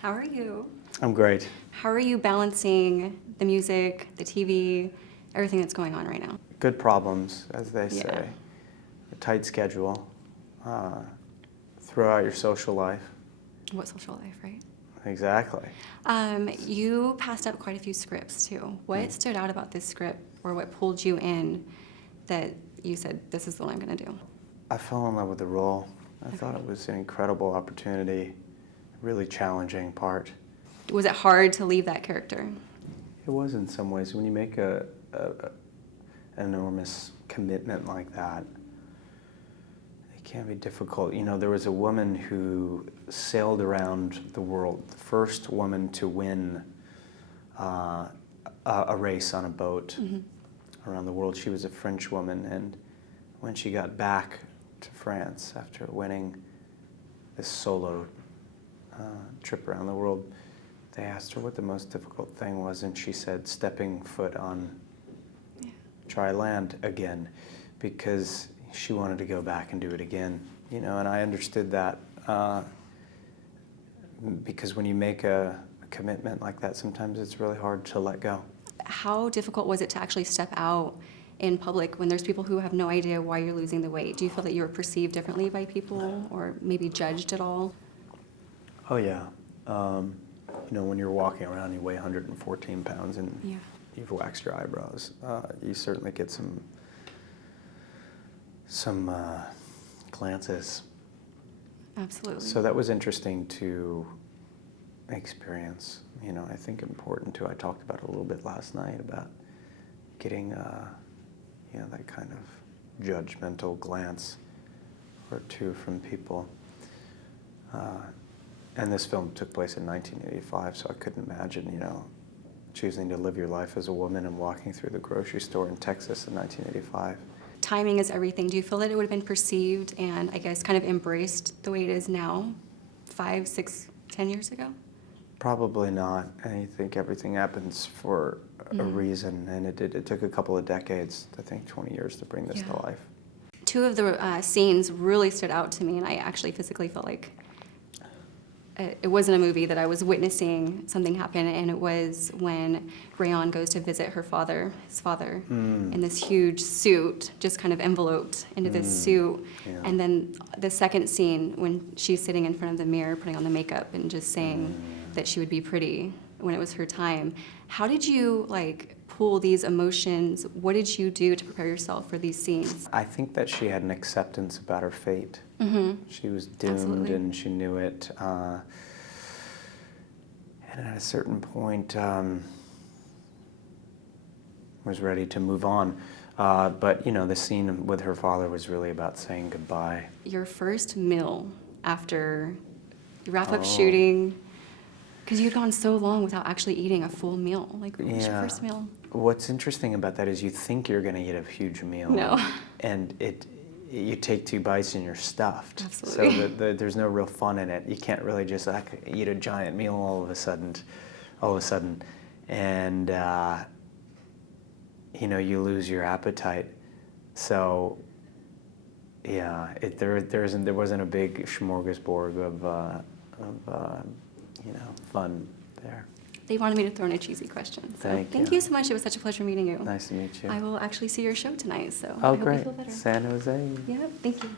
How are you? I'm great. How are you balancing the music, the TV, everything that's going on right now? Good problems, as they Yeah. say. A tight schedule. Throw out your social life. What social life, right? Exactly. You passed up quite a few scripts too. What stood out about this script, or what pulled you in that you said, this is what I'm going to do? I fell in love with the role. I thought it was an incredible opportunity, really challenging part. Was it hard to leave that character? It was in some ways. When you make an enormous commitment like that, it can be difficult. You know, there was a woman who sailed around the world, the first woman to win a race on a boat around the world. She was a French woman, and when she got back to France after winning this solo trip around the world, they asked her what the most difficult thing was, and she said, stepping foot on dry land again, because she wanted to go back and do it again. You know, and I understood that because when you make a commitment like that, sometimes it's really hard to let go. How difficult was it to actually step out in public when there's people who have no idea why you're losing the weight? Do you feel that you were perceived differently by people or maybe judged at all? Oh, yeah. You know, when you're walking around, you weigh 114 pounds and you've waxed your eyebrows, you certainly get some glances. Absolutely. So that was interesting to experience. You know, I think important too. I talked about it a little bit last night about getting, you know, that kind of judgmental glance or two from people. And this film took place in 1985, so I couldn't imagine, you know, choosing to live your life as a woman and walking through the grocery store in Texas in 1985. Timing is everything. Do you feel that it would have been perceived and, I guess, kind of embraced the way it is now, 5, 6, 10 years ago? Probably not. I think everything happens for a reason, and it took a couple of decades, I think 20 years to bring this to life. Two of the scenes really stood out to me, and I actually physically felt like it wasn't a movie, that I was witnessing something happen, and it was when Rayon goes to visit his father, in this huge suit, just kind of enveloped into this suit. Yeah. And then the second scene, when she's sitting in front of the mirror, putting on the makeup and just saying that she would be pretty when it was her time. How did you, like, pull these emotions? What did you do to prepare yourself for these scenes? I think that she had an acceptance about her fate. She was doomed. Absolutely. And she knew it. And at a certain point, was ready to move on. But, you know, the scene with her father was really about saying goodbye. Your first meal after you wrap up shooting, because you'd gone so long without actually eating a full meal. Like, what was your first meal? What's interesting about that is you think you're going to eat a huge meal. No. And you take 2 bites and you're stuffed. Absolutely. So there's no real fun in it. You can't really just like eat a giant meal all of a sudden. And, you know, you lose your appetite. So, yeah, there wasn't a big smorgasbord of you know, fun there. They wanted me to throw in a cheesy question. So Thank you so much. It was such a pleasure meeting you. Nice to meet you. I will actually see your show tonight, so I Oh, hope great. you feel better. San Jose. Yep, thank you.